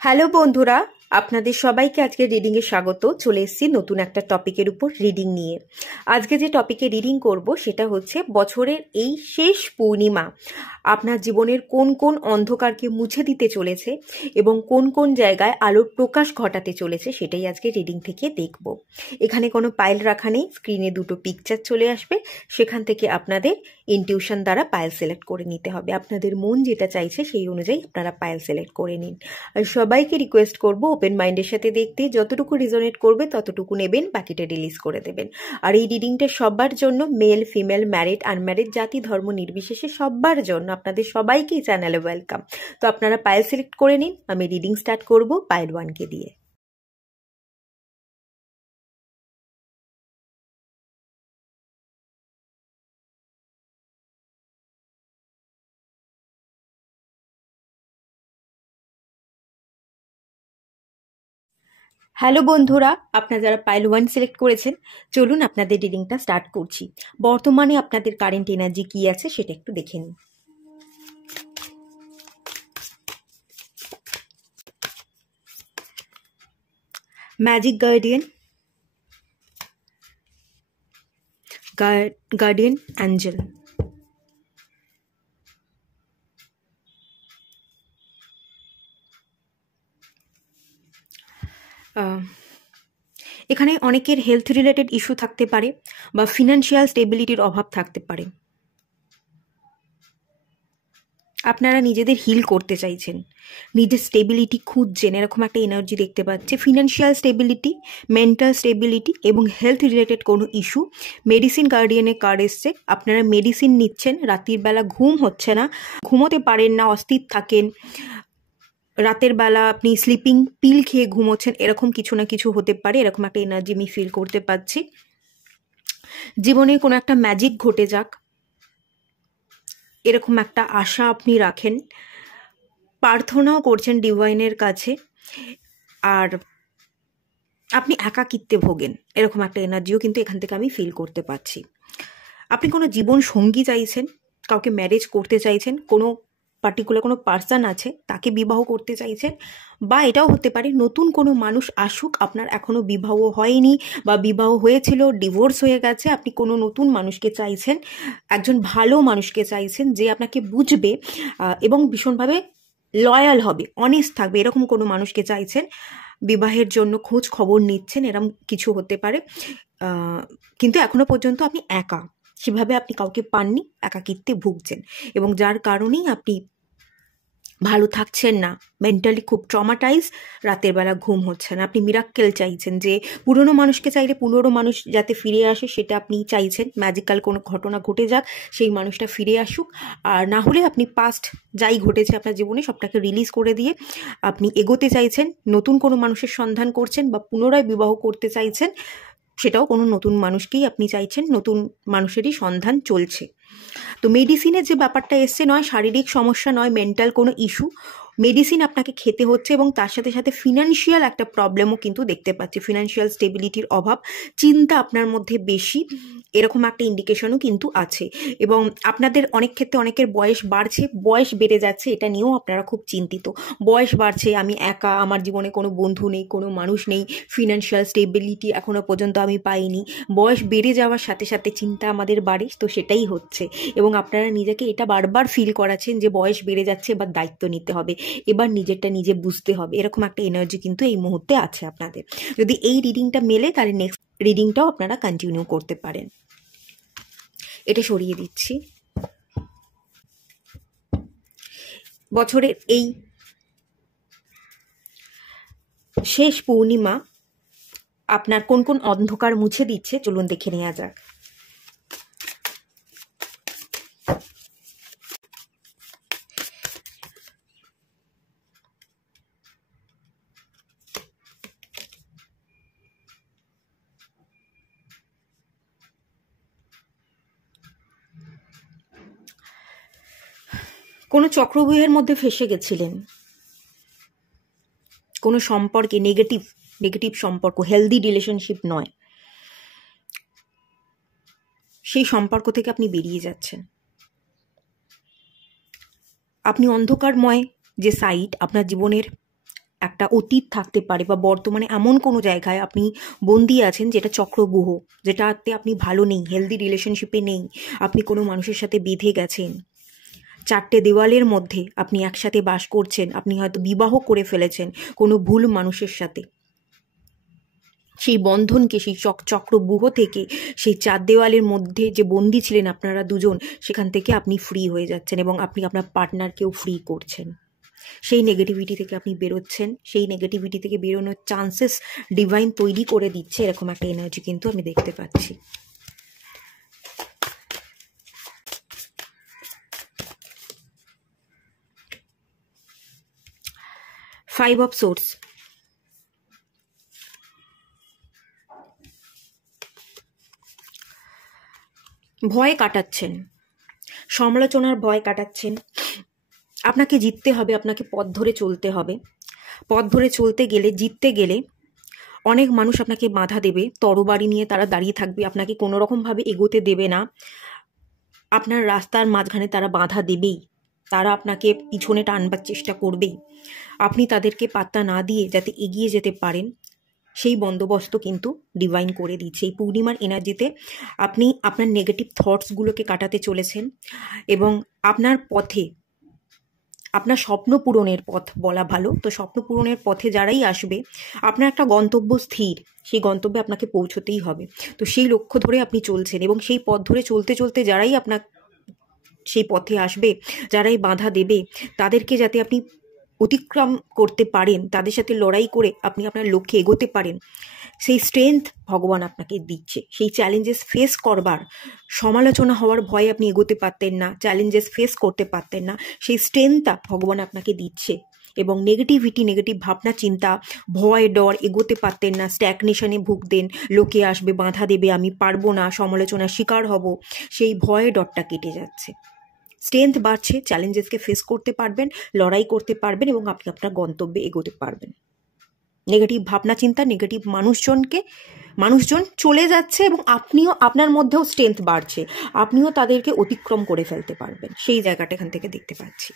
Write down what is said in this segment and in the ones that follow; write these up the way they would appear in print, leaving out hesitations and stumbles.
Hello বন্ধুরা, আপনাদের সবাইকে আজকে রিডিংয়ে স্বাগত। চলে এসেছি নতুন একটা টপিকের উপর রিডিং নিয়ে। আজকে যে টপিকে রিডিং করব সেটা হচ্ছে বছরের এই শেষ পূর্ণিমা আপনার জীবনের কোন কোন অন্ধকারকে মুছে দিতে চলেছে এবং কোন কোন জায়গায় আলোর প্রকাশ ঘটাতে চলেছে সেটাই আজকে রিডিং থেকে দেখব। এখানে কোনো পাইল রাখা নেই, স্ক্রিনে দুটো পিকচার চলে আসবে, সেখান থেকে আপনাদের ইনটিউশন দ্বারা পাইল সিলেক্ট করে নিতে হবে। আপনাদের মন যেটা চাইছে সেই অনুযায়ী আপনারা পাইল সিলেক্ট করে নিন। আর সবাইকে রিকোয়েস্ট করব ওপেন মাইন্ডের সাথে দেখতে, যতটুকু রিজনেট করবে ততটুকু নেবেন, বাকিটা রিলিজ করে দেবেন। আর এই রিডিংটা সবার জন্য, মেল ফিমেল ম্যারিড আনম্যারিড জাতি ধর্ম নির্বিশেষে সবার জন্য, আপনাদের সবাইকেই চ্যানেলে ওয়েলকাম। তো আপনারা পাইল সিলেক্ট করে নিন, আমি রিডিং স্টার্ট করব পাইল 1কে দিয়ে। হ্যালো বন্ধুরা, আপনারা যারা পাইল 1 সিলেক্ট করেছেন, চলুন আপনাদের রিডিংটা স্টার্ট করছি। বর্তমানে আপনাদের কারেন্ট এনার্জি কি আছে সেটা একটু দেখে নিন। ম্যাজিক গার্ডিয়ান, গার্ডিয়ান অ্যাঞ্জেল, এখানে অনেকের হেলথ রিলেটেড ইস্যু থাকতে পারে বা ফিনান্সিয়াল স্টেবিলিটির অভাব থাকতে পারে। আপনারা নিজেদের হিল করতে চাইছেন, নিজের স্টেবিলিটি খুঁজছেন, এরকম একটা এনার্জি দেখতে পাচ্ছে। ফিনান্সিয়াল স্টেবিলিটি, মেন্টাল স্টেবিলিটি এবং হেলথ রিলেটেড কোনো ইস্যু। মেডিসিন গার্ডিয়ানের কার্ড এসছে, আপনারা মেডিসিন নিচ্ছেন, রাত্রির বেলা ঘুম হচ্ছে না, ঘুমোতে পারেন না, অস্থির থাকেন, রাতের বেলা আপনি স্লিপিং পিল খেয়ে ঘুমোচ্ছেন, এরকম কিছু না কিছু হতে পারে। এরকম একটা এনার্জি আমি ফিল করতে পারছি। জীবনে কোনো একটা ম্যাজিক ঘটে যাক, এরকম একটা আশা আপনি রাখেন, প্রার্থনাও করছেন ডিভাইনের কাছে। আর আপনি একাকিত্বে ভোগেন, এরকম একটা এনার্জিও কিন্তু এখান থেকে আমি ফিল করতে পারছি। আপনি কোনো জীবন সঙ্গী চাইছেন, কাউকে ম্যারেজ করতে চাইছেন, কোনো পার্টিকুলার কোনো পার্সন আছে তাকে বিবাহ করতে চাইছেন, বা এটাও হতে পারে নতুন কোনো মানুষ আসুক, আপনার এখনও বিবাহ হয়নি বা বিবাহ হয়েছিল ডিভোর্স হয়ে গেছে, আপনি কোনো নতুন মানুষকে চাইছেন, একজন ভালো মানুষকে চাইছেন যে আপনাকে বুঝবে এবং ভীষণভাবে লয়াল হবে, অনেস্ট থাকবে, এরকম কোনো মানুষকে চাইছেন। বিবাহের জন্য খোঁজ খবর নিচ্ছেন, এরকম কিছু হতে পারে। কিন্তু এখনো পর্যন্ত আপনি একা, সেভাবে আপনি কাউকে পাননি, একাকিত্বে ভুগছেন এবং যার কারণেই আপনি ভালো থাকছেন না, মেন্টালি খুব ট্রমাটাইজ, রাতের বেলা ঘুম হচ্ছে না। আপনি মিরাক্কেল চাইছেন, যে পুরনো মানুষকে চাইলে পুরনো মানুষ যাতে ফিরে আসে সেটা আপনি চাইছেন, ম্যাজিক্যাল কোনো ঘটনা ঘটে যাক, সেই মানুষটা ফিরে আসুক। আর না হলে আপনি পাস্ট যাই ঘটেছে আপনার জীবনে সবটাকে রিলিজ করে দিয়ে আপনি এগোতে চাইছেন, নতুন কোনো মানুষের সন্ধান করছেন বা পুনরায় বিবাহ করতে চাইছেন, সেটাও কোনো নতুন মানুষকেই আপনি চাইছেন, নতুন মানুষেরই সন্ধান চলছে। তো মেডিসিনের যে ব্যাপারটা এসছে, নয় শারীরিক সমস্যা, নয় মেন্টাল কোনো ইস্যু, মেডিসিন আপনাকে খেতে হচ্ছে এবং তার সাথে সাথে ফিনান্সিয়াল একটা প্রবলেমও কিন্তু দেখতে পাচ্ছি, ফিনান্সিয়াল স্টেবিলিটির অভাব, চিন্তা আপনার মধ্যে বেশি, এরকম একটা ইন্ডিকেশনও কিন্তু আছে। এবং আপনাদের অনেক ক্ষেত্রে অনেকের বয়স বাড়ছে, বয়স বেড়ে যাচ্ছে, এটা নিয়েও আপনারা খুব চিন্তিত। বয়স বাড়ছে, আমি একা, আমার জীবনে কোনো বন্ধু নেই, কোনো মানুষ নেই, ফিনান্সিয়াল স্টেবিলিটি এখনো পর্যন্ত আমি পাইনি। বয়স বেড়ে যাওয়ার সাথে সাথে চিন্তা আমাদের বাড়ে, তো সেটাই হচ্ছে। এবং আপনারা নিজেকে এটা বারবার ফিল করাচ্ছেন যে বয়স বেড়ে যাচ্ছে, এবার দায়িত্ব নিতে হবে, এবার নিজেরটা নিজে বুঝতে হবে, এরকম একটা এনার্জি কিন্তু এই মুহূর্তে আছে আপনাদের। যদি এই রিডিংটা মেলে তাহলে নেক্সট রিডিংটাও আপনারা কন্টিনিউ করতে পারেন। এটা সরিয়ে দিচ্ছি। বছরের এই শেষ পূর্ণিমা আপনার কোন কোন অন্ধকার মুছে দিচ্ছে চলুন দেখে নেওয়া যাক। কোনো চক্রব্যূহের মধ্যে ফেঁসে গেছিলেন, কোনো সম্পর্কে নেগেটিভ সম্পর্ক, হেলদি রিলেশনশিপ নয়, সেই সম্পর্ক থেকে আপনি বেরিয়ে যাচ্ছেন। আপনি অন্ধকারময় যে সাইড আপনার জীবনের একটা অতীত থাকতে পারে, বা বর্তমানে এমন কোনো জায়গায় আপনি বন্দি আছেন যেটা চক্রব্যূহ, যেটাতে আপনি ভালো নেই, হেলদি রিলেশনশিপে নেই, আপনি কোনো মানুষের সাথে বেঁধে গেছেন, চারটে দেওয়ালের মধ্যে আপনি একসাথে বাস করছেন, আপনি হয়তো বিবাহ করে ফেলেছেন কোনো ভুল মানুষের সাথে। সেই বন্ধনকে, সেই চক্রব্যূহ থেকে, সেই চার দেওয়ালের মধ্যে যে বন্দি ছিলেন আপনারা দুজন, সেখান থেকে আপনি ফ্রি হয়ে যাচ্ছেন এবং আপনি আপনার পার্টনারকেও ফ্রি করছেন। সেই নেগেটিভিটি থেকে আপনি বেরোচ্ছেন, সেই নেগেটিভিটি থেকে বেরোনোর চান্সেস ডিভাইন তৈরি করে দিচ্ছে, এরকম একটা এনার্জি কিন্তু আমি দেখতে পাচ্ছি। ফাইভ অফ সোর্স, ভয় কাটাচ্ছেন, সমালোচনার ভয় কাটাচ্ছেন। আপনাকে জিততে হবে, আপনাকে পথ ধরে চলতে হবে। পথ ধরে চলতে গেলে, জিততে গেলে অনেক মানুষ আপনাকে বাধা দেবে, তরবারি নিয়ে তারা দাঁড়িয়ে থাকবে, আপনাকে কোনো রকমভাবে এগোতে দেবে না। আপনার রাস্তার মাঝখানে তারা বাধা দেবেই, তারা আপনাকে পিছনে টানবার চেষ্টা করবেই। আপনি তাদেরকে পাত্তা না দিয়ে যাতে এগিয়ে যেতে পারেন, সেই বন্দোবস্ত কিন্তু ডিভাইন করে দিচ্ছে। এই পূর্ণিমার এনার্জিতে আপনি আপনার নেগেটিভ থটসগুলোকে কাটাতে চলেছেন এবং আপনার পথে, আপনার স্বপ্ন পূরণের পথ বলা ভালো, তো স্বপ্ন পূরণের পথে যারাই আসবে, আপনার একটা গন্তব্য স্থির, সেই গন্তব্যে আপনাকে পৌঁছতেই হবে। তো সেই লক্ষ্য ধরে আপনি চলছেন এবং সেই পথ ধরে চলতে চলতে যারাই আপনার সেই পথে আসবে, যারাই বাধা দেবে, তাদেরকে যাতে আপনি অতিক্রম করতে পারেন, তাদের সাথে লড়াই করে আপনি আপনার লক্ষ্যে এগোতে পারেন, সেই স্ট্রেংথ ভগবান আপনাকে দিচ্ছে। সেই চ্যালেঞ্জেস ফেস করবার, সমালোচনা হওয়ার ভয়ে আপনি এগোতে পারতেন না, চ্যালেঞ্জেস ফেস করতে পারতেন না, সেই স্ট্রেংথটা ভগবান আপনাকে দিচ্ছে। এবং নেগেটিভিটি, নেগেটিভ ভাবনা চিন্তা, ভয় ডর, এগোতে পারতেন না, স্ট্যাগনেশনে ভুগতেন, লোকে আসবে, বাধা দেবে, আমি পারবো না, সমালোচনার শিকার হব, সেই ভয় ডরটা কেটে যাচ্ছে। স্ট্রেংথ বাড়ছে, চ্যালেঞ্জেসকে ফেস করতে পারবেন, লড়াই করতে পারবেন এবং আপনি আপনার গন্তব্যে এগোতে পারবেন। নেগেটিভ ভাবনা চিন্তা, নেগেটিভ মানুষজন চলে যাচ্ছে এবং আপনিও, আপনার মধ্যেও স্ট্রেংথ বাড়ছে, আপনিও তাদেরকে অতিক্রম করে ফেলতে পারবেন। সেই জায়গাটা এখান থেকে দেখতে পাচ্ছি।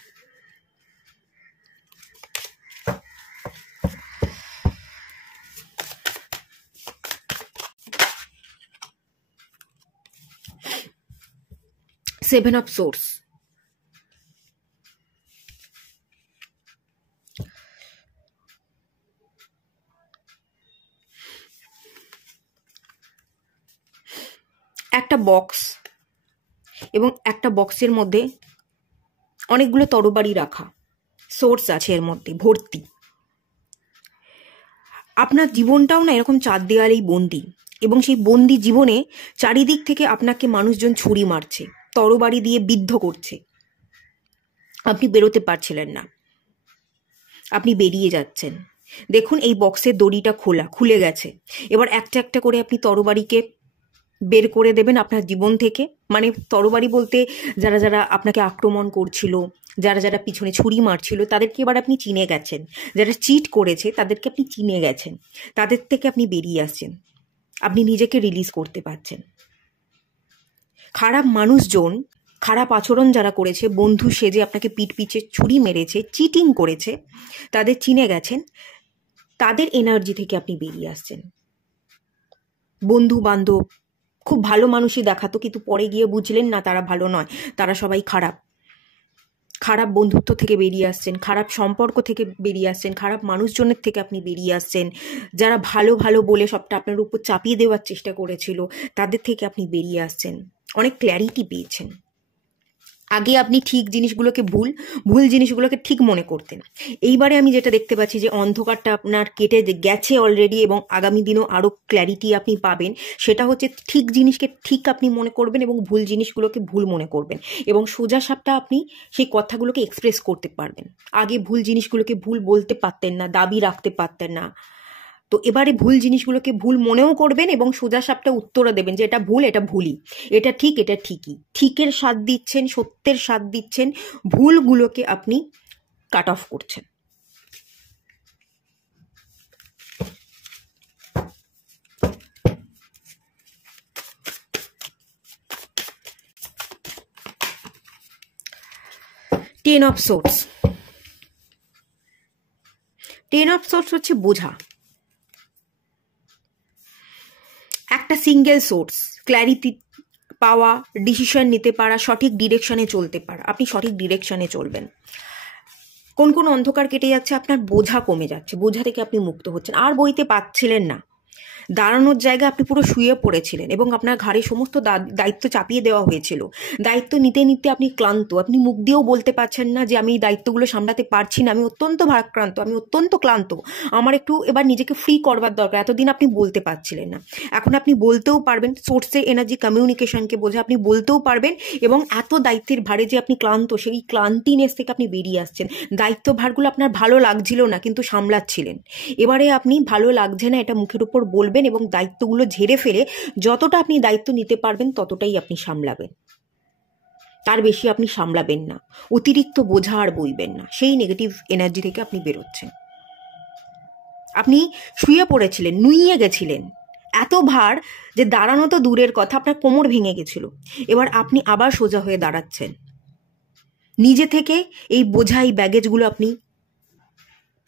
সেভেন অফ সোর্স, একটা বক্স এবং একটা বক্সের মধ্যে অনেকগুলো তরবারি রাখা, সোর্স আছে এর মধ্যে ভর্তি। আপনার জীবনটাও না এরকম চার দেওয়ালেই বন্দি, এবং সেই বন্দি জীবনে চারিদিক থেকে আপনাকে মানুষজন ছুরি মারছে, তরবারি দিয়ে বিদ্ধ করছে, আপনি বেরোতে পারছিলেন না, আপনি বেরিয়ে যাচ্ছেন। দেখুন এই বক্সের দড়িটা খুলে গেছে, এবার একটা একটা করে আপনি তরবারিকে বের করে দেবেন আপনার জীবন থেকে। মানে তরবারি বলতে যারা যারা আপনাকে আক্রমণ করছিল, যারা যারা পিছনে ছুরি মারছিল, তাদেরকে এবার আপনি চিনে গেছেন। যারা চিট করেছে তাদেরকে আপনি চিনে গেছেন, তাদের থেকে আপনি বেরিয়ে আসছেন, আপনি নিজেকে রিলিজ করতে পারছেন। খারাপ মানুষজন, খারাপ আচরণ যারা করেছে, বন্ধু সেজে আপনাকে পিঠ পিছে ছুরি মেরেছে, চিটিং করেছে, তাদের চিনে গেছেন, তাদের এনার্জি থেকে আপনি বেরিয়ে আসছেন। বন্ধু বান্ধব খুব ভালো মানুষই দেখাতো, কিন্তু পরে গিয়ে বুঝলেন না তারা ভালো নয়, তারা সবাই খারাপ। খারাপ বন্ধুত্ব থেকে বেরিয়ে আসছেন, খারাপ সম্পর্ক থেকে বেরিয়ে আসছেন, খারাপ মানুষজনের থেকে আপনি বেরিয়ে আসছেন। যারা ভালো ভালো বলে সবটা আপনার উপর চাপিয়ে দেওয়ার চেষ্টা করেছিল, তাদের থেকে আপনি বেরিয়ে আসছেন, অনেক ক্ল্যারিটি পেয়েছেন। আগে আপনি ঠিক জিনিসগুলোকে ভুল জিনিসগুলোকে ঠিক মনে করতেন। এইবারে আমি যেটা দেখতে পাচ্ছি যে অন্ধকারটা আপনার কেটে গেছে অলরেডি, এবং আগামী দিনও আরও ক্ল্যারিটি আপনি পাবেন। সেটা হচ্ছে ঠিক জিনিসকে ঠিক আপনি মনে করবেন এবং ভুল জিনিসগুলোকে ভুল মনে করবেন, এবং সোজা সাপটা আপনি সেই কথাগুলোকে এক্সপ্রেস করতে পারবেন। আগে ভুল জিনিসগুলোকে ভুল বলতে পারতেন না, দাবি রাখতে পারতেন না, তো এবারে ভুল জিনিসগুলোকে ভুল মনেও করবেন এবং সোজা সাপটা উত্তরও দেবেন যে এটা ভুল, এটা ভুলই, এটা ঠিক, এটা ঠিকই। ঠিকের স্বাদ দিচ্ছেন, সত্যের স্বাদ দিচ্ছেন, ভুলগুলোকে আপনি কাট অফ করছেন। Ten of swords, 10 of swords হচ্ছে বোঝা, একটা সিঙ্গেল সোর্স, ক্ল্যারিটি পাওয়া, ডিসিশন নিতে পারা, সঠিক ডিরেকশনে চলতে পারা। আপনি সঠিক ডিরেকশনে চলবেন। কোন কোন অন্ধকার কেটে যাচ্ছে, আপনার বোঝা কমে যাচ্ছে, বোঝা থেকে আপনি মুক্ত হচ্ছেন, আর বইতে পাচ্ছিলেন না। দাঁড়ানোর জায়গায় আপনি পুরো শুয়ে পড়েছিলেন এবং আপনার ঘাড়ে সমস্ত দায়িত্ব চাপিয়ে দেওয়া হয়েছিল। দায়িত্ব নিতে নিতে আপনি ক্লান্ত, আপনি মুখ দিয়েও বলতে পারছেন না যে আমি এই দায়িত্বগুলো সামলাতে পারছি না, আমি অত্যন্ত ভারাক্রান্ত, আমি অত্যন্ত ক্লান্ত, আমার একটু এবার নিজেকে ফ্রি করবার দরকার। এতদিন আপনি বলতে পারছিলেন না, এখন আপনি বলতেও পারবেন। সোর্সের এনার্জি কমিউনিকেশনকে বোঝে, আপনি বলতেও পারবেন এবং এত দায়িত্বের ভারে যে আপনি ক্লান্ত, সেই ক্লান্তিনেস থেকে আপনি বেরিয়ে আসছেন। দায়িত্ব ভারগুলো আপনার ভালো লাগছিল না কিন্তু সামলাচ্ছিলেন। এবারে আপনি ভালো লাগছে না এটা মুখের উপর বলবেন এবং দায়িত্বগুলো ঝেড়ে ফেলে যতটা আপনি দায়িত্ব নিতে পারবেন ততটাই আপনি সামলাবেন, তার বেশি আপনি সামলাবেন না। অতিরিক্ত বোঝা আর বইবেন না, সেই নেগেটিভ এনার্জি থেকে আপনি বেরোচ্ছেন। আপনি শুয়ে পড়েছিলেন, নুইয়ে গেছিলেন, এত ভার যে দাঁড়ানো তো দূরের কথা, আপনার কোমর ভেঙে গেছিল। এবার আপনি আবার সোজা হয়ে দাঁড়াচ্ছেন, নিজে থেকে এই বোঝা, এই ব্যাগেজগুলো আপনি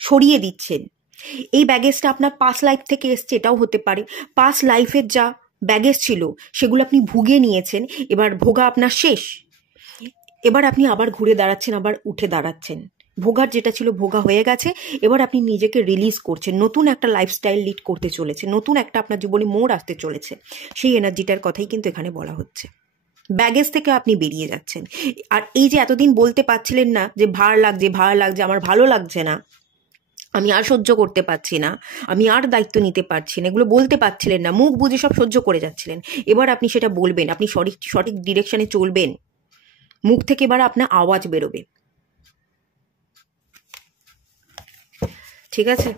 সরিয়ে দিচ্ছেন। এই ব্যাগেজটা আপনার পাস্ট লাইফ থেকে এসছে, এটাও হতে পারে। পাস্ট লাইফের যা ব্যাগেজ ছিল সেগুলো আপনি ভুগে নিয়েছেন, এবার ভোগা আপনার শেষ। এবার আপনি আবার ঘুরে দাঁড়াচ্ছেন, আবার উঠে দাঁড়াচ্ছেন। ভোগার যেটা ছিল ভোগা হয়ে গেছে, এবার আপনি নিজেকে রিলিজ করছেন, নতুন একটা লাইফস্টাইল লিড করতে চলেছে, নতুন একটা আপনার জীবনে মোড় আসতে চলেছে। সেই এনার্জিটার কথাই কিন্তু এখানে বলা হচ্ছে। ব্যাগেজ থেকে আপনি বেরিয়ে যাচ্ছেন। আর এই যে এতদিন বলতে পারছিলেন না যে ভার লাগছে, আমার ভালো লাগছে না, আমি আর সহ্য করতে পারছি না, আমি আর দায়িত্ব নিতে পারছি না, এগুলো বলতে পারছিলেন না, মুখ বুঝে সব সহ্য করে যাচ্ছিলেন। এবার আপনি সেটা বলবেন, আপনি সঠিক ডিরেকশনে চলবেন, মুখ থেকে এবার আপনার আওয়াজ বেরোবে। ঠিক আছে,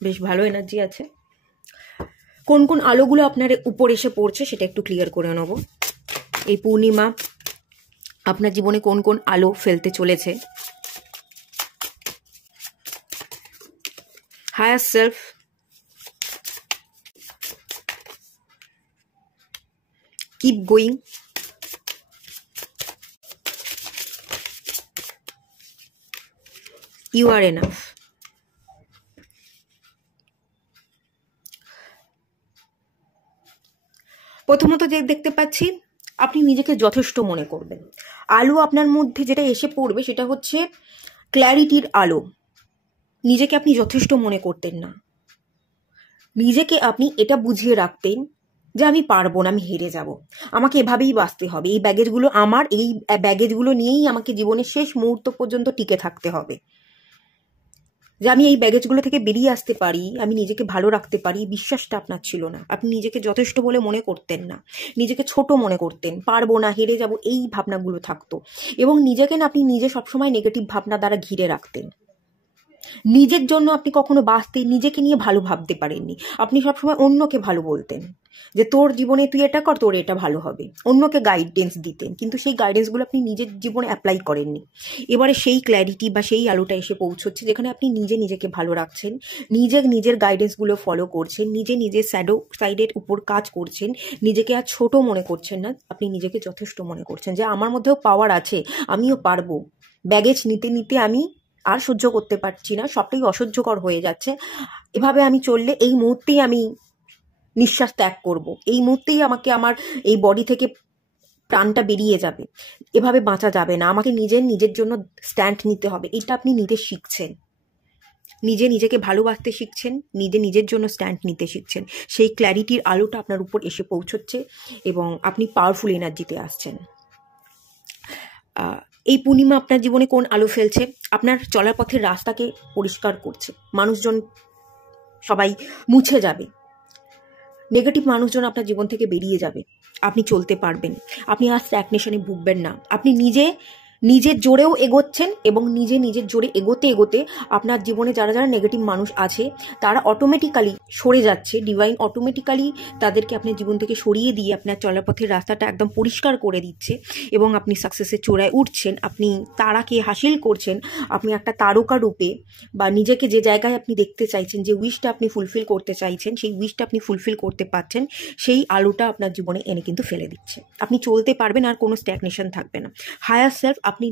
বেশ ভালো এনার্জি আছে। কোন কোন আলোগুলো আপনার উপর এসে পড়ছে সেটা একটু ক্লিয়ার করে নেব। এই পূর্ণিমা আপনার জীবনে কোন কোন আলো ফেলতে চলেছে। Higher self, keep going, you are enough. প্রথমত যে দেখতে পাচ্ছি আপনি নিজেকে যথেষ্ট মনে করবেন। আলো আপনার মধ্যে যেটা এসে পড়বে সেটা হচ্ছে ক্ল্যারিটির আলো। নিজেকে আপনি যথেষ্ট মনে করতেন না, নিজেকে আপনি এটা বুঝিয়ে রাখতেন যে আমি পারবো না, আমি হেরে যাব, আমাকে এভাবেই বাঁচতে হবে, এই ব্যাগেজগুলো আমার, এই ব্যাগেজগুলো নিয়েই আমাকে জীবনের শেষ মুহূর্ত পর্যন্ত টিকে থাকতে হবে, যে আমি এই ব্যাগেজগুলো থেকে বেরিয়ে আসতে পারি, আমি নিজেকে ভালো রাখতে পারি। বিশ্বাসটা আপনার ছিল না, আপনি নিজেকে যথেষ্ট বলে মনে করতেন না, নিজেকে ছোট মনে করতেন, পারবো না, হেরে যাব, এই ভাবনাগুলো থাকতো। এবং নিজেকে না আপনি নিজে সবসময় নেগেটিভ ভাবনা দ্বারা ঘিরে রাখতেন। নিজের জন্য আপনি কখনো বাঁচতে, নিজেকে নিয়ে ভালো ভাবতে পারেননি। আপনি সবসময় অন্যকে ভালো বলতেন যে তোর জীবনে তুই এটা কর, তোর এটা ভালো হবে, অন্যকে গাইডেন্স দিতেন, কিন্তু সেই গাইডেন্সগুলো আপনি নিজের জীবনে অ্যাপ্লাই করেননি। এবারে সেই ক্ল্যারিটি বা সেই আলোটা এসে পৌঁছচ্ছে যেখানে আপনি নিজেকে ভালো রাখছেন, নিজের গাইডেন্সগুলো ফলো করছেন, নিজের শ্যাডো সাইডের উপর কাজ করছেন, নিজেকে আর ছোট মনে করছেন না, আপনি নিজেকে যথেষ্ট মনে করছেন যে আমার মধ্যেও পাওয়ার আছে, আমিও পারবো। ব্যাগেজ নিতে নিতে আমি আর সহ্য করতে পারছি না, সবটাই অসহ্যকর হয়ে যাচ্ছে, এভাবে আমি চললে এই মুহূর্তেই আমি নিঃশ্বাস ত্যাগ করব, এই মুহূর্তেই আমাকে আমার এই বডি থেকে প্রাণটা বেরিয়ে যাবে, এভাবে বাঁচা যাবে না, আমাকে নিজের জন্য স্ট্যান্ড নিতে হবে। এটা আপনি নিজে শিখছেন, নিজেকে ভালোবাসতে শিখছেন, নিজের জন্য স্ট্যান্ড নিতে শিখছেন। সেই ক্ল্যারিটির আলোটা আপনার উপর এসে পৌঁছচ্ছে এবং আপনি পাওয়ারফুল এনার্জিতে আসছেন। এই পূর্ণিমা আপনার জীবনে কোন আলো ফেলছে? আপনার চলার পথের রাস্তাকে পরিষ্কার করছে, মানুষজন সবাই মুছে যাবে, নেগেটিভ মানুষজন আপনার জীবন থেকে বেরিয়ে যাবে, আপনি চলতে পারবেন, আপনি আর স্ট্যাগনেশনে ভুগবেন না। আপনি নিজের জোরেও এগোচ্ছেন এবং নিজের জোরে এগোতে আপনার জীবনে যারা নেগেটিভ মানুষ আছে তারা অটোমেটিক্যালি সরে যাচ্ছে। ডিভাইন অটোমেটিক্যালি তাদেরকে আপনার জীবন থেকে সরিয়ে দিয়ে আপনার চলার পথের রাস্তাটা একদম পরিষ্কার করে দিচ্ছে এবং আপনি সাকসেসের চূড়ায় উঠছেন, আপনি তারাকে হাসিল করছেন, আপনি একটা তারকা রূপে বা নিজেকে যে জায়গায় আপনি দেখতে চাইছেন, যে উইশটা আপনি ফুলফিল করতে চাইছেন, সেই উইশটা আপনি ফুলফিল করতে পারছেন। সেই আলোটা আপনার জীবনে এনে কিন্তু ফেলে দিচ্ছে, আপনি চলতে পারবেন, আর কোনো স্ট্যাগনেশন থাকবে না। হায়ার সেলফ, আপনি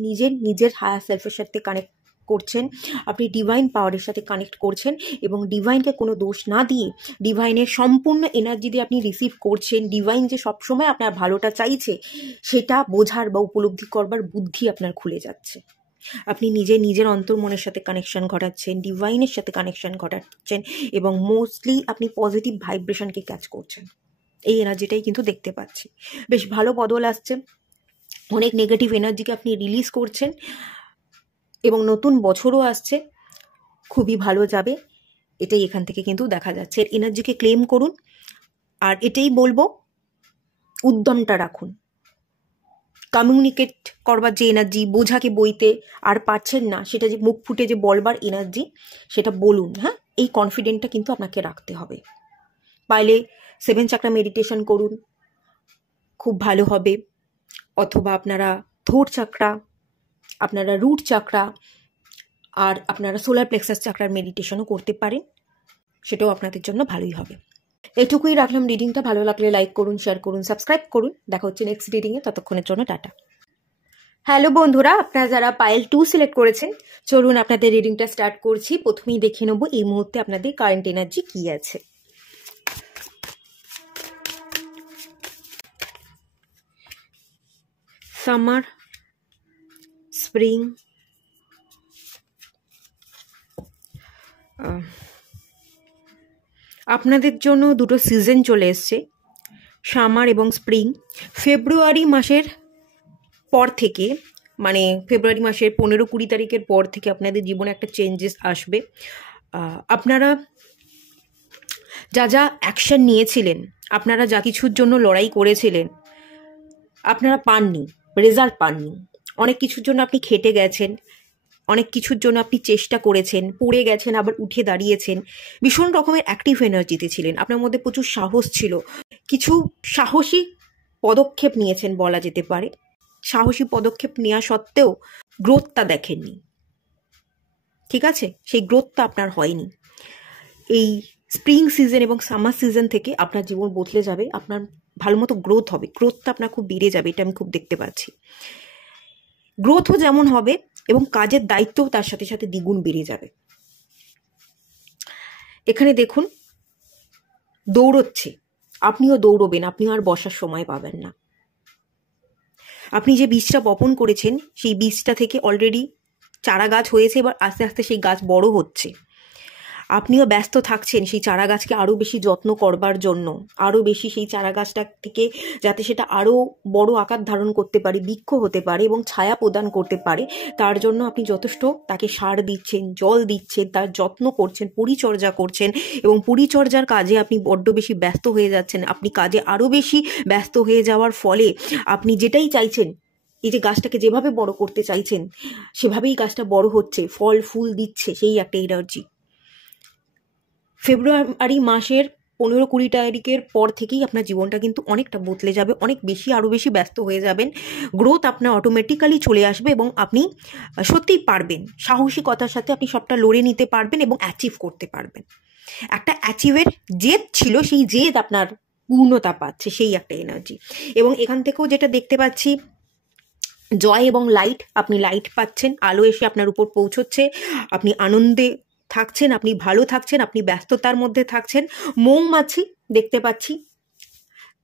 নিজের হায়ার সেলফের সাথে কানেক্ট করছেন, আপনি ডিভাইন পাওয়ারের সাথে কানেক্ট করছেন এবং ডিভাইনকে কোনো দোষ না দিয়ে ডিভাইনের সম্পূর্ণ এনার্জি দিয়ে আপনি রিসিভ করছেন। ডিভাইন যে সবসময় আপনার ভালোটা চাইছে সেটা বোঝার বা উপলব্ধি করবার বুদ্ধি আপনার খুলে যাচ্ছে। আপনি নিজের অন্তর্মনের সাথে কানেকশন ঘটাচ্ছেন, ডিভাইনের সাথে কানেকশন ঘটাচ্ছেন এবং মোস্টলি আপনি পজিটিভ ভাইব্রেশনকে ক্যাচ করছেন। এই এনার্জিটাই কিন্তু দেখতে পাচ্ছি। বেশ ভালো বদল আসছে, অনেক নেগেটিভ এনার্জিকে আপনি রিলিজ করছেন এবং নতুন বছরও আসছে, খুবই ভালো যাবে, এটাই এখান থেকে কিন্তু দেখা যাচ্ছে। এর এনার্জিকে ক্লেম করুন আর এটাই বলবো, উদ্যমটা রাখুন। কমিউনিকেট করবার যে এনার্জি, বোঝাকে বইতে আর পারছেন না, সেটা যে মুখ ফুটে যে বলবার এনার্জি, সেটা বলুন। হ্যাঁ, এই কনফিডেন্টটা কিন্তু আপনাকে রাখতে হবে। পাইলে 7 চাকরা মেডিটেশন করুন, খুব ভালো হবে। অথবা আপনারা থ্রোট চাকরা, আপনারা রুট চাকরা আর আপনারা সোলার প্লেক্সাস চাকরার মেডিটেশনও করতে পারেন, সেটাও আপনাদের জন্য ভালোই হবে। এটুকুই রাখলাম রিডিংটা। ভালো লাগলে লাইক করুন, শেয়ার করুন, সাবস্ক্রাইব করুন। দেখা হচ্ছে নেক্সট রিডিংয়ে, ততক্ষণের জন্য টাটা। হ্যালো বন্ধুরা, আপনারা যারা পাইল 2 সিলেক্ট করেছেন, চলুন আপনাদের রিডিংটা স্টার্ট করছি। প্রথমেই দেখে নেব এই মুহূর্তে আপনাদের কারেন্ট এনার্জি কি আছে। সামার, স্প্রিং, আপনাদের জন্য দুটো সিজন চলে এসছে, সামার এবং স্প্রিং। ফেব্রুয়ারি মাসের পর থেকে, মানে ফেব্রুয়ারি মাসের 15-20 তারিখের পর থেকে আপনাদের জীবনে একটা চেঞ্জেস আসবে। আপনারা যা অ্যাকশন নিয়েছিলেন, আপনারা যা কিছুর জন্য লড়াই করেছিলেন, আপনারা পাননি, রেজাল্ট পাননি। অনেক কিছুর জন্য আপনি খেটে গেছেন, অনেক কিছুর জন্য আপনি চেষ্টা করেছেন, পড়ে গেছেন, আবার উঠে দাঁড়িয়েছেন, ভীষণ রকমের অ্যাক্টিভ এনার্জিতে ছিলেন, আপনার মধ্যে প্রচুর সাহস ছিল, কিছু সাহসী পদক্ষেপ নিয়েছেন বলা যেতে পারে। সাহসী পদক্ষেপ নেওয়া সত্ত্বেও গ্রোথটা দেখেননি, ঠিক আছে? সেই গ্রোথটা আপনার হয়নি। এই স্প্রিং সিজন এবং সামার সিজন থেকে আপনার জীবন বদলে যাবে, আপনার ভালো মতো গ্রোথ হবে, গ্রোথটা আপনার খুব বেড়ে যাবে, এটা আমি খুব দেখতে পাচ্ছি। গ্রোথও যেমন হবে এবং কাজের দায়িত্বও তার সাথে সাথে দ্বিগুণ বেড়ে যাবে। এখানে দেখুন দৌড়চ্ছে, আপনিও দৌড়বেন, আপনিও আর বসার সময় পাবেন না। আপনি যে বীজটা বপন করেছেন, সেই বীজটা থেকে অলরেডি চারা গাছ হয়েছে, এবার আস্তে আস্তে সেই গাছ বড় হচ্ছে। আপনিও ব্যস্ত থাকছেন সেই চারা গাছকে আরও বেশি যত্ন করবার জন্য, আরও বেশি সেই চারা গাছটা থেকে যাতে সেটা আরও বড় আকার ধারণ করতে পারে, বৃক্ষ হতে পারে এবং ছায়া প্রদান করতে পারে, তার জন্য আপনি যথেষ্ট তাকে সার দিচ্ছেন, জল দিচ্ছেন, তার যত্ন করছেন, পরিচর্যা করছেন এবং পরিচর্যার কাজে আপনি বড্ড বেশি ব্যস্ত হয়ে যাচ্ছেন। আপনি কাজে আরও বেশি ব্যস্ত হয়ে যাওয়ার ফলে আপনি যেটাই চাইছেন, এই যে গাছটাকে যেভাবে বড় করতে চাইছেন সেভাবেই গাছটা বড় হচ্ছে, ফল ফুল দিচ্ছে, সেই একটা এনার্জি। ফেব্রুয়ারি মাসের 15-20 তারিখের পর থেকেই আপনার জীবনটা কিন্তু অনেকটা বদলে যাবে, অনেক বেশি, আরও বেশি ব্যস্ত হয়ে যাবেন। গ্রোথ আপনার অটোমেটিক্যালি চলে আসবে এবং আপনি সত্যিই পারবেন, সাহসিকতার সাথে আপনি সবটা লড়ে নিতে পারবেন এবং অ্যাচিভ করতে পারবেন। একটা অ্যাচিভের জেদ ছিল, সেই জেদ আপনার পূর্ণতা পাচ্ছে, সেই একটা এনার্জি। এবং এখান থেকেও যেটা দেখতে পাচ্ছি, জয় এবং লাইট, আপনি লাইট পাচ্ছেন, আলো এসে আপনার উপর পৌঁছচ্ছে, আপনি আনন্দে থাকছেন, আপনি ভালো থাকছেন, আপনি ব্যস্ততার মধ্যে থাকছেন। মৌমাছি দেখতে পাচ্ছি,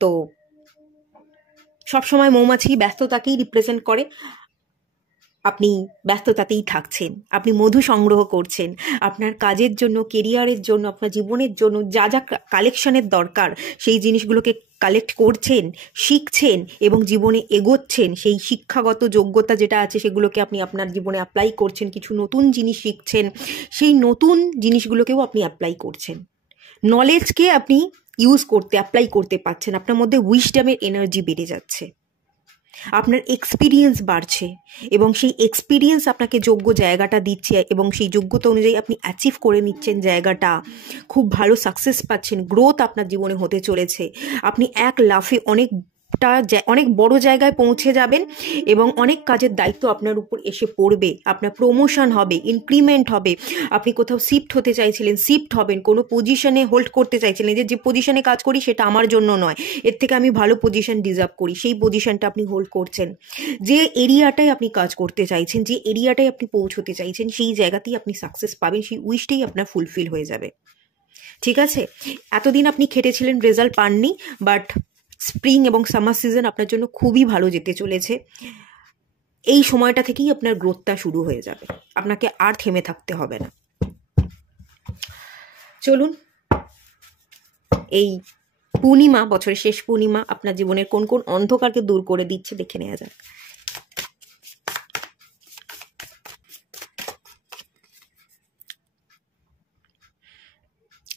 তো সবসময় মৌমাছি ব্যস্ততাকেই রিপ্রেজেন্ট করে। আপনি ব্যস্ততাতেই থাকছেন, আপনি মধু সংগ্রহ করছেন, আপনার কাজের জন্য, কেরিয়ারের জন্য, আপনার জীবনের জন্য যা যা কালেকশনের দরকার সেই জিনিসগুলোকে কালেক্ট করছেন, শিখছেন এবং জীবনে এগোচ্ছেন। সেই শিক্ষাগত যোগ্যতা যেটা আছে সেগুলোকে আপনি আপনার জীবনে অ্যাপ্লাই করছেন, কিছু নতুন জিনিস শিখছেন, সেই নতুন জিনিসগুলোকেও আপনি অ্যাপ্লাই করছেন। নলেজকে আপনি ইউজ করতে, অ্যাপ্লাই করতে পারছেন, আপনার মধ্যে উইজডমের এনার্জি বেড়ে যাচ্ছে, আপনার এক্সপিরিয়েন্স বাড়ছে এবং সেই এক্সপিরিয়েন্স আপনাকে যোগ্য জায়গাটা দিচ্ছে এবং সেই যোগ্যতা অনুযায়ী আপনি অ্যাচিভ করে নিচ্ছেন জায়গাটা, খুব ভালো সাকসেস পাচ্ছেন, গ্রোথ আপনার জীবনে হতে চলেছে। আপনি এক লাফে অনেক অনেক বড় জায়গায় পৌঁছে যাবেন এবং অনেক কাজের দায়িত্ব আপনার উপর এসে পড়বে। আপনার প্রমোশন হবে, ইনক্রিমেন্ট হবে, আপনি কোথাও শিফট হতে চাইছিলেন শিফট হবেন, কোনো পজিশনে হোল্ড করতে চাইছিলেন যে পজিশনে কাজ করি সেটা আমার জন্য নয়, এর থেকে আমি ভালো পজিশন ডিজার্ভ করি, সেই পজিশনটা আপনি হোল্ড করছেন। যে এরিয়াটায় আপনি কাজ করতে চাইছেন, যে এরিয়াটায় আপনি পৌঁছতে চাইছেন, সেই জায়গাতেই আপনি সাকসেস পাবেন, সেই উইশটাই আপনার ফুলফিল হয়ে যাবে। ঠিক আছে, এতদিন আপনি খেটেছিলেন, রেজাল্ট পাননি, বাট স্প্রিং এবং সামার সিজন আপনার জন্য খুবই ভালো যেতে চলেছে। এই সময়টা থেকেই আপনার গ্রোথটা শুরু হয়ে যাবে, আপনাকে আর থেমে থাকতে হবে না। চলুন, এই পূর্ণিমা, বছরের শেষ পূর্ণিমা আপনার জীবনের কোন কোন অন্ধকারকে দূর করে দিচ্ছে দেখে নেওয়া যাক।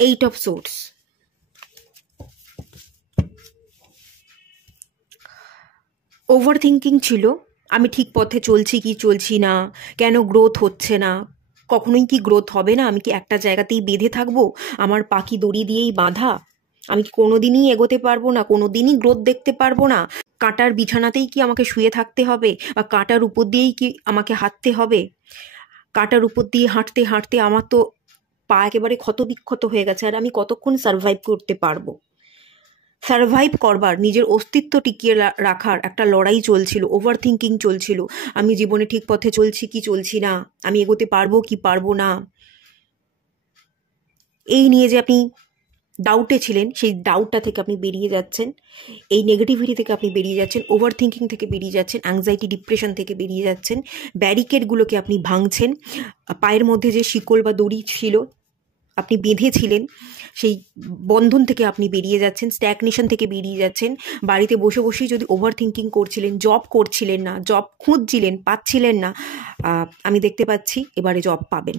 Eight of swords, over thinking ছিল, আমি ঠিক পথে চলছি কি চলছি না, কেন গ্রোথ হচ্ছে না, কখনোই কি গ্রোথ হবে না, আমি কি একটা জায়গাতেই বেঁধে থাকবো, আমার পাখি দড়ি দিয়েই বাঁধা, আমি কি কোনোদিনই এগোতে পারবো না, কোনোদিনই গ্রোথ দেখতে পারবো না, কাঁটার বিছানাতেই কি আমাকে শুয়ে থাকতে হবে, বা কাঁটার উপর দিয়েই কি আমাকে হাঁটতে হবে, কাঁটার উপর দিয়ে হাঁটতে হাঁটতে আমার তো পা একেবারে ক্ষতবিক্ষত হয়ে গেছে, আর আমি কতক্ষণ সার্ভাইভ করতে পারবো। সার্ভাইভ করবার, নিজের অস্তিত্ব টিকিয়ে রাখার একটা লড়াই চলছিল, ওভার থিঙ্কিং চলছিল, আমি জীবনে ঠিক পথে চলছি কি চলছি না, আমি এগোতে পারবো কি পারবো না, এই নিয়ে যে আপনি ডাউটে ছিলেন, সেই ডাউটটা থেকে আপনি বেরিয়ে যাচ্ছেন, এই নেগেটিভিটি থেকে আপনি বেরিয়ে যাচ্ছেন, ওভার থিঙ্কিং থেকে বেরিয়ে যাচ্ছেন, অ্যাংজাইটি ডিপ্রেশন থেকে বেরিয়ে যাচ্ছেন, ব্যারিকেডগুলোকে আপনি ভাঙছেন, পায়ের মধ্যে যে শিকল বা দড়ি ছিল আপনি বেঁধেছিলেন, সেই বন্ধন থেকে আপনি বেরিয়ে যাচ্ছেন, স্ট্যাগনেশন থেকে বেরিয়ে যাচ্ছেন। বাড়িতে বসে বসেই যদি ওভার থিঙ্কিং করছিলেন, জব করছিলেন না, জব খুঁজছিলেন, পাচ্ছিলেন না, আমি দেখতে পাচ্ছি এবারে জব পাবেন।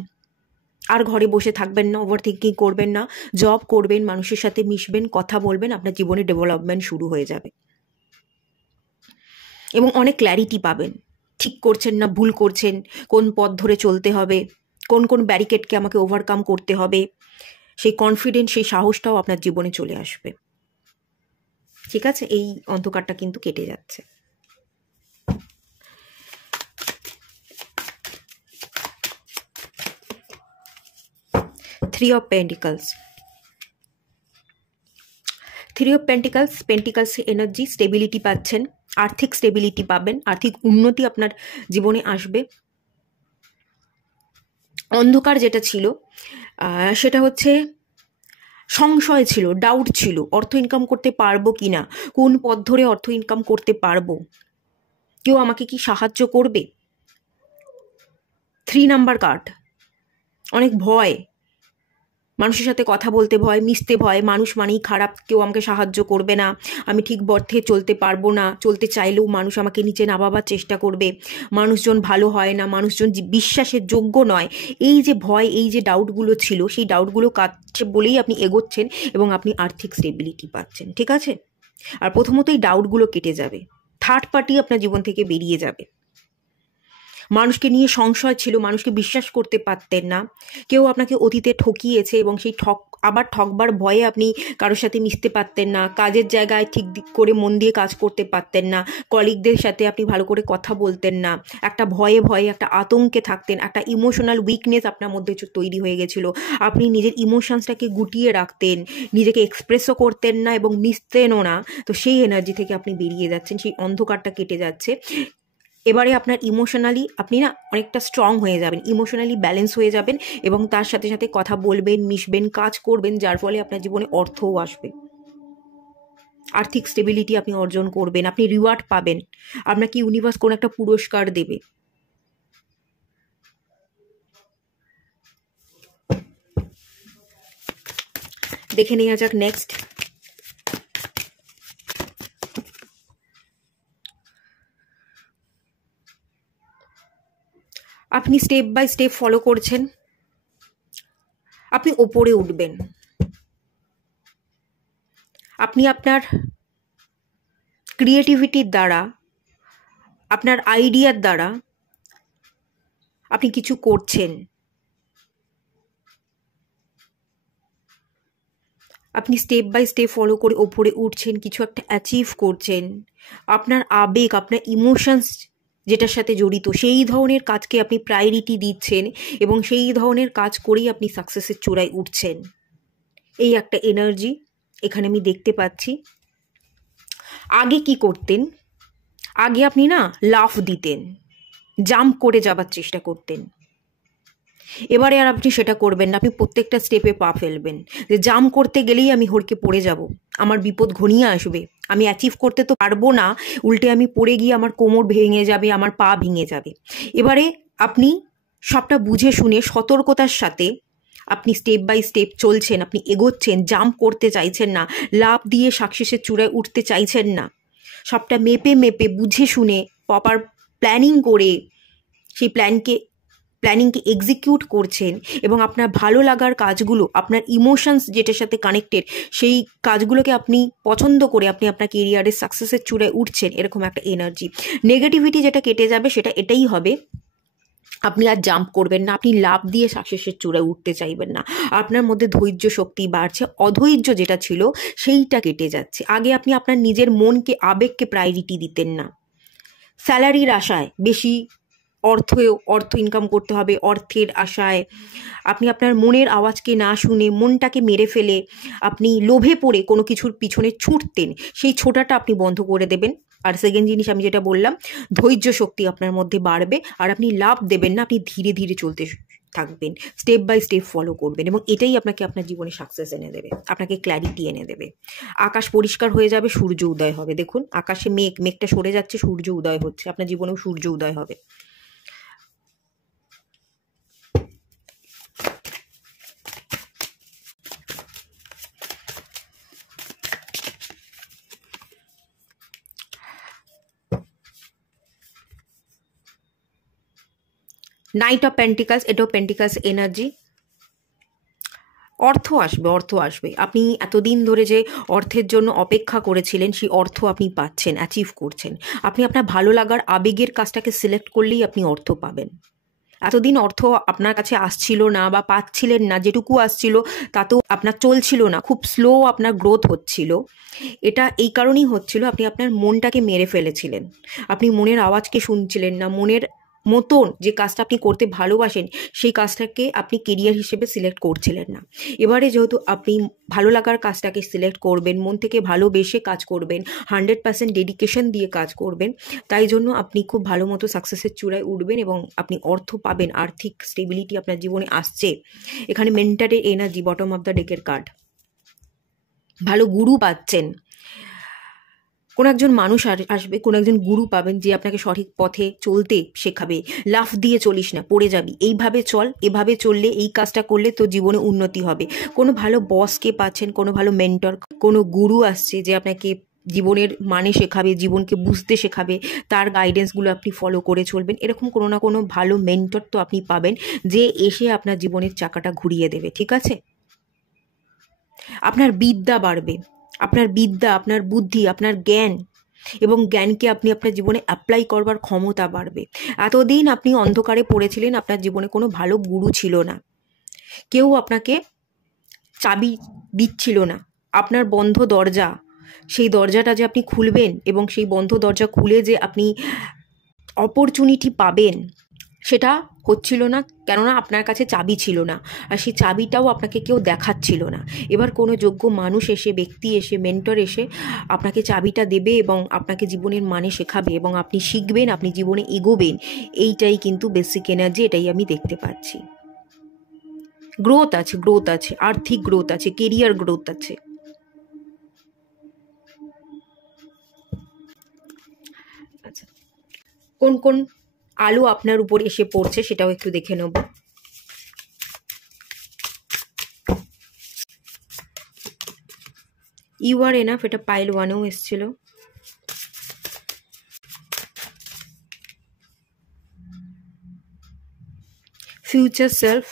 আর ঘরে বসে থাকবেন না, ওভার থিঙ্কিং করবেন না, জব করবেন, মানুষের সাথে মিশবেন, কথা বলবেন, আপনার জীবনে ডেভেলপমেন্ট শুরু হয়ে যাবে এবং অনেক ক্ল্যারিটি পাবেন, ঠিক করছেন না ভুল করছেন, কোন পথ ধরে চলতে হবে, কোন কোন ব্যারিকেডকে আমাকে ওভারকাম করতে হবে, সেই কনফিডেন্স, সেই সাহসটাও আপনার জীবনে চলে আসবে। ঠিক আছে, এই অন্ধকারটা কিন্তু কেটে যাচ্ছে। Three of pentacles, three of pentacles, pentacles energy, stability পাচ্ছেন, আর্থিক স্টেবিলিটি পাবেন, আর্থিক উন্নতি আপনার জীবনে আসবে। অন্ধকার যেটা ছিল সেটা হচ্ছে সংশয় ছিল, ডাউট ছিল, অর্থ ইনকাম করতে পারবো কি না, কোন পথ ধরে অর্থ ইনকাম করতে পারবো, কেউ আমাকে কি সাহায্য করবে। 3 নাম্বার কার্ড, অনেক ভয়, মানুষের সাথে কথা বলতে ভয়, মিশতে ভয়, মানুষ মানেই খারাপ, কেউ আমাকে সাহায্য করবে না, আমি ঠিক পথে চলতে পারবো না, চলতে চাইলেও মানুষ আমাকে নিচে নামাবার চেষ্টা করবে, মানুষজন ভালো হয় না, মানুষজন বিশ্বাসের যোগ্য নয়, এই যে ভয়, এই যে ডাউটগুলো ছিল, সেই ডাউটগুলো কাটছে বলেই আপনি এগোচ্ছেন এবং আপনি আর্থিক স্টেবিলিটি পাচ্ছেন। ঠিক আছে, আর প্রথমত এই ডাউটগুলো কেটে যাবে, থার্ড পার্টি আপনার জীবন থেকে বেরিয়ে যাবে। মানুষকে নিয়ে সংশয় ছিল, মানুষকে বিশ্বাস করতে পারতেন না, কেউ আপনাকে অতীতে ঠকিয়েছে এবং সেই আবার ঠকবার ভয়ে আপনি কারোর সাথে মিশতে পারতেন না, কাজের জায়গায় ঠিক করে মন দিয়ে কাজ করতে পারতেন না, কলিগদের সাথে আপনি ভালো করে কথা বলতেন না, একটা ভয়ে ভয়ে একটা আতঙ্কে থাকতেন, একটা ইমোশনাল উইকনেস আপনার মধ্যে তৈরি হয়ে গেছিলো, আপনি নিজের ইমোশনসটাকে গুটিয়ে রাখতেন, নিজেকে এক্সপ্রেসও করতেন না এবং মিশতেনও না। তো সেই এনার্জি থেকে আপনি বেরিয়ে যাচ্ছেন, সেই অন্ধকারটা কেটে যাচ্ছে। এবারে আপনার ইমোশনালি আপনি না অনেকটা স্ট্রং হয়ে যাবেন, ইমোশনালি ব্যালেন্স হয়ে যাবেন এবং তার সাথে সাথে কথা বলবেন, মিশবেন, কাজ করবেন, যার ফলে আপনার জীবনে অর্থও আসবে, আর্থিক স্টেবিলিটি আপনি অর্জন করবেন, আপনি রিওয়ার্ড পাবেন, আপনাকে ইউনিভার্স কোনো একটা পুরস্কার দেবে। দেখে নেওয়া যাক নেক্সট। আপনি স্টেপ বাই স্টেপ ফলো করছেন, আপনি ওপরে উঠবেন, আপনি আপনার ক্রিয়েটিভিটির দ্বারা, আপনার আইডিয়ার দ্বারা আপনি কিছু করছেন, আপনি স্টেপ বাই স্টেপ ফলো করে ওপরে উঠছেন, কিছু একটা অ্যাচিভ করছেন। আপনার আবেগ, আপনার ইমোশনস যেটার সাথে জড়িত, সেই ধরনের কাজকে আপনি প্রায়োরিটি দিচ্ছেন এবং সেই ধরনের কাজ করেই আপনি সাকসেসের চূড়ায় উঠছেন। এই একটা এনার্জি এখানে আমি দেখতে পাচ্ছি। আগে কি করতেন? আগে আপনি না লাফ দিতেন, জাম্প করে যাবার চেষ্টা করতেন। এবারে আর আপনি সেটা করবেন না, আপনি প্রত্যেকটা স্টেপে পা ফেলবেন। যে জাম্প করতে গেলেই আমি হড়কে পড়ে যাব, আমার বিপদ ঘনিয়ে আসবে, আমি অ্যাচিভ করতে তো পারবো না, উল্টে আমি পড়ে গিয়ে আমার কোমর ভেঙে যাবে, আমার পা ভেঙে যাবে। এবারে আপনি সবটা বুঝে শুনে সতর্কতার সাথে আপনি স্টেপ বাই স্টেপ চলছেন, আপনি এগোচ্ছেন, জাম্প করতে চাইছেন না, লাফ দিয়ে সাকসেসের চূড়ায় উঠতে চাইছেন না। সবটা মেপে মেপে বুঝে শুনে প্রপার প্ল্যানিং করে সেই প্ল্যানিংকে এক্সিকিউট করছেন এবং আপনার ভালো লাগার কাজগুলো, আপনার ইমোশনস যেটার সাথে কানেক্টেড, সেই কাজগুলোকে আপনি পছন্দ করে আপনি আপনার কেরিয়ারের সাকসেসের চূড়ায় উঠছেন, এরকম একটা এনার্জি। নেগেটিভিটি যেটা কেটে যাবে সেটা এটাই হবে, আপনি আর জাম্প করবেন না, আপনি লাফ দিয়ে সাকসেসের চূড়ায় উঠতে চাইবেন না। আপনার মধ্যে ধৈর্য শক্তি বাড়ছে, অধৈর্য যেটা ছিল সেইটা কেটে যাচ্ছে। আগে আপনি আপনার নিজের মনকে, আবেগকে প্রায়োরিটি দিতেন না। স্যালারির আশায়, বেশি অর্থ ইনকাম করতে হবে, অর্থের আশায় আপনি আপনার মনের আওয়াজকে না শুনে, মনটাকে মেরে ফেলে আপনি লোভে পড়ে কোনো কিছুর পিছনে ছুটতেন। সেই ছোটাটা আপনি বন্ধ করে দেবেন। আর সেকেন্ড জিনিস আমি যেটা বললাম, ধৈর্য শক্তি আপনার মধ্যে বাড়বে, আর আপনি লাভ দেবেন না, আপনি ধীরে ধীরে চলতে থাকবেন, স্টেপ বাই স্টেপ ফলো করবেন, এবং এটাই আপনাকে আপনার জীবনে সাকসেস এনে দেবে, আপনাকে ক্ল্যারিটি এনে দেবে। আকাশ পরিষ্কার হয়ে যাবে, সূর্য উদয় হবে। দেখুন আকাশে মেঘটা সরে যাচ্ছে, সূর্য উদয় হচ্ছে, আপনার জীবনেও সূর্য উদয় হবে। নাইট অফ পেন্টিকালস, এটাও পেন্টিকালস এনার্জি। অর্থ আসবে, অর্থ আসবে। আপনি এতদিন ধরে যে অর্থের জন্য অপেক্ষা করেছিলেন, সেই অর্থ আপনি পাচ্ছেন, অ্যাচিভ করছেন। আপনি আপনার ভালো লাগার আবেগের কাজটাকে সিলেক্ট করলেই আপনি অর্থ পাবেন। এতদিন অর্থ আপনার কাছে আসছিল না বা পাচ্ছিলেন না, যেটুকু আসছিল তাতেও আপনার চলছিল না, খুব স্লো আপনার গ্রোথ হচ্ছিল। এটা এই কারণেই হচ্ছিল, আপনি আপনার মনটাকে মেরে ফেলেছিলেন, আপনি মনের আওয়াজকে শুনছিলেন না, মনের মতন যে কাজটা আপনি করতে ভালোবাসেন সেই কাজটাকে আপনি কেরিয়ার হিসেবে সিলেক্ট করছিলেন না। এবারে যেহেতু আপনি ভালো লাগার কাজটাকে সিলেক্ট করবেন, মন থেকে ভালোবেসে কাজ করবেন, 100% ডেডিকেশন দিয়ে কাজ করবেন, তাই জন্য আপনি খুব ভালো মতো সাকসেসের চূড়ায় উঠবেন এবং আপনি অর্থ পাবেন, আর্থিক স্টেবিলিটি আপনার জীবনে আসছে। এখানে মেন্টারের এনার্জি, বটম অফ দ্য ডেকের কার্ড। ভালো গুরু পাচ্ছেন, কোনো একজন মানুষ আসবে, কোনো একজন গুরু পাবেন যে আপনাকে সঠিক পথে চলতে শেখাবে। লাফ দিয়ে চলিস না, পড়ে যাবি, এইভাবে চল, এভাবে চললে, এই কাজটা করলে তো জীবনে উন্নতি হবে। কোনো ভালো বসকে পাচ্ছেন, কোনো ভালো মেন্টর, কোনো গুরু আসছে যে আপনাকে জীবনের মানে শেখাবে, জীবনকে বুঝতে শেখাবে, তার গাইডেন্সগুলো আপনি ফলো করে চলবেন। এরকম কোনো না কোনো ভালো মেন্টর তো আপনি পাবেন যে এসে আপনার জীবনের চাকাটা ঘুরিয়ে দেবে, ঠিক আছে? আপনার বিদ্যা বাড়বে, আপনার বিদ্যা, আপনার বুদ্ধি, আপনার জ্ঞান, এবং জ্ঞানকে আপনি আপনার জীবনে অ্যাপ্লাই করবার ক্ষমতা বাড়বে। এতদিন আপনি অন্ধকারে পড়েছিলেন, আপনার জীবনে কোনো ভালো গুরু ছিল না, কেউ আপনাকে চাবি দিচ্ছিল না। আপনার বন্ধ দরজা, সেই দরজাটা যে আপনি খুলবেন এবং সেই বন্ধ দরজা খুলে যে আপনি অপরচুনিটি পাবেন, সেটা হচ্ছিল না, কেননা আপনার কাছে চাবি ছিল না, আর সেই চাবিটাও আপনাকে কেউ দেখাচ্ছিল না। এবার কোনো যোগ্য মানুষ এসে, ব্যক্তি এসে, মেন্টর এসে আপনাকে চাবিটা দেবে এবং আপনাকে জীবনের মানে শেখাবে এবং আপনি শিখবেন, আপনি জীবনে এগোবেন। এইটাই কিন্তু বেসিক এনার্জি, এটাই আমি দেখতে পাচ্ছি। গ্রোথ আছে, গ্রোথ আছে, আর্থিক গ্রোথ আছে, কেরিয়ার গ্রোথ আছে। আচ্ছা, কোন কোন আলো আপনার উপর এসে পড়ছে সেটাও একটু দেখে নেব। ইউ আর এনাফ, এটা পাইল 1-এও এসেছিল। Future self,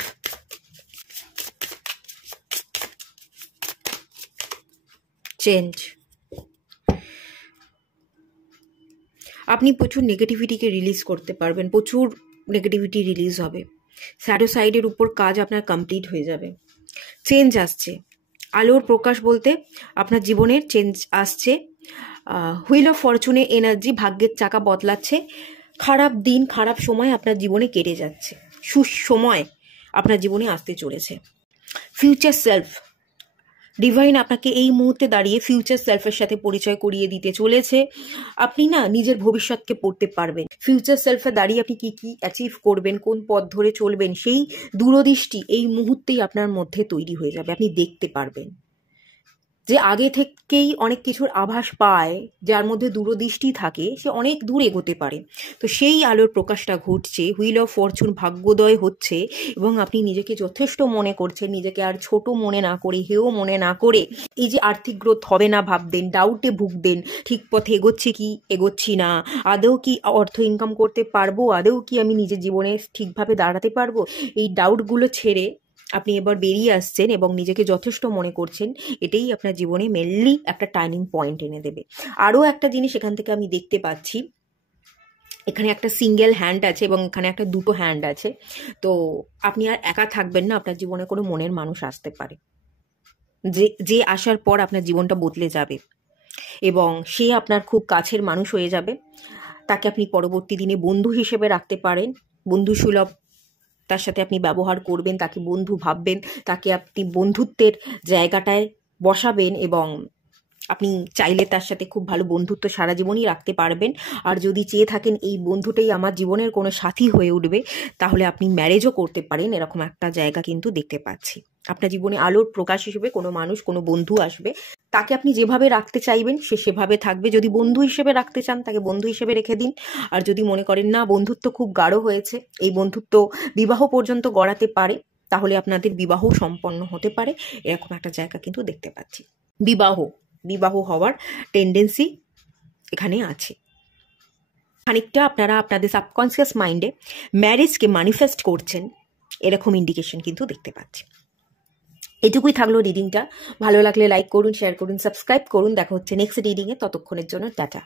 change. আপনি প্রচুর নেগেটিভিটিকে রিলিজ করতে পারবেন, প্রচুর নেগেটিভিটি রিলিজ হবে, শ্যাডো সাইডের উপর কাজ আপনার কমপ্লিট হয়ে যাবে। চেঞ্জ আসছে, আলোর প্রকাশ বলতে আপনার জীবনের চেঞ্জ আসছে। হুইল অফ ফরচুনে এনার্জি, ভাগ্যের চাকা বদলাচ্ছে। খারাপ দিন, খারাপ সময় আপনার জীবনে কেটে যাচ্ছে, সুসময় আপনার জীবনে আসতে চলেছে। ফিউচার সেলফ, ডিভাইন আপনাকে এই মুহূর্তে দাঁড়িয়ে ফিউচার সেলফের সাথে পরিচয় করিয়ে দিতে চলেছে। আপনি না নিজের ভবিষ্যৎকে পড়তে পারবেন। ফিউচার সেলফে দাঁড়িয়ে আপনি কি কি অ্যাচিভ করবেন, কোন পথ ধরে চলবেন, সেই দূরদৃষ্টি এই মুহূর্তেই আপনার মধ্যে তৈরি হয়ে যাবে। আপনি দেখতে পারবেন। যে আগে থেকেই অনেক কিছুর আভাস পায়, যার মধ্যে দূরদৃষ্টি থাকে, সে অনেক দূর এগোতে পারে। তো সেই আলোর প্রকাশটা ঘটছে, হুইল অফ ফরচুন ভাগ্যোদয় হচ্ছে, এবং আপনি নিজেকে যথেষ্ট মনে করছেন, নিজেকে আর ছোট মনে না করে, হেও মনে না করে। এই যে আর্থিক গ্রোথ হবে না ভাবতেন, ডাউটে ভুগতেন, ঠিক পথে এগোচ্ছি কি এগোচ্ছি না, আদৌ কি অর্থ ইনকাম করতে পারবো, আদৌ কি আমি নিজের জীবনে ঠিকভাবে দাঁড়াতে পারবো, এই ডাউটগুলো ছেড়ে আপনি এবার বেরিয়ে আসছেন এবং নিজেকে যথেষ্ট মনে করছেন। এটাই আপনার জীবনে মেনলি একটা টার্নিং পয়েন্ট এনে দেবে। আরও একটা জিনিস এখান থেকে আমি দেখতে পাচ্ছি, এখানে একটা সিঙ্গেল হ্যান্ড আছে এবং এখানে একটা দুটো হ্যান্ড আছে। তো আপনি আর একা থাকবেন না, আপনার জীবনে কোনো মনের মানুষ আসতে পারে, যে আসার পর আপনার জীবনটা বদলে যাবে এবং সে আপনার খুব কাছের মানুষ হয়ে যাবে। তাকে আপনি পরবর্তী দিনে বন্ধু হিসেবে রাখতে পারেন, বন্ধু সুলভ তার সাথে আপনি ব্যবহার করবেন, তাকে বন্ধু ভাববেন, তাকে আপনি বন্ধুত্বের জায়গাটায় বসাবেন এবং আপনি চাইলে তার সাথে খুব ভালো বন্ধুত্ব সারা জীবনই রাখতে পারবেন। আর যদি চেয়ে থাকেন এই বন্ধুটাই আমার জীবনের কোনো সাথী হয়ে উঠবে, তাহলে আপনি ম্যারেজও করতে পারেন। এরকম একটা জায়গা কিন্তু দেখতে পাচ্ছি। আপনার জীবনে আলোর প্রকাশ হিসেবে কোনো মানুষ, কোনো বন্ধু আসবে, তাকে আপনি যেভাবে রাখতে চাইবেন সে সেভাবে থাকবে। যদি বন্ধু হিসেবে রাখতে চান তাকে বন্ধু হিসেবে রেখে দিন, আর যদি মনে করেন না বন্ধুত্ব খুব গাঢ় হয়েছে, এই বন্ধুত্ব বিবাহ পর্যন্ত গড়াতে পারে, তাহলে আপনাদের বিবাহ সম্পন্ন হতে পারে। এরকম একটা জায়গা কিন্তু দেখতে পাচ্ছি। বিবাহ হওয়ার টেন্ডেন্সি এখানে আছে। খানিকটা আপনারা আপনাদের সাবকনসিয়াস মাইন্ডে ম্যারেজকে ম্যানিফেস্ট করছেন, এরকম ইন্ডিকেশন কিন্তু দেখতে পাচ্ছি। এটুকুই থাকলো রিডিংটা। ভালো লাগলে লাইক করুন, শেয়ার করুন, সাবস্ক্রাইব করুন। দেখা হচ্ছে নেক্সট রিডিংয়ে। ততক্ষণের জন্য টাটা।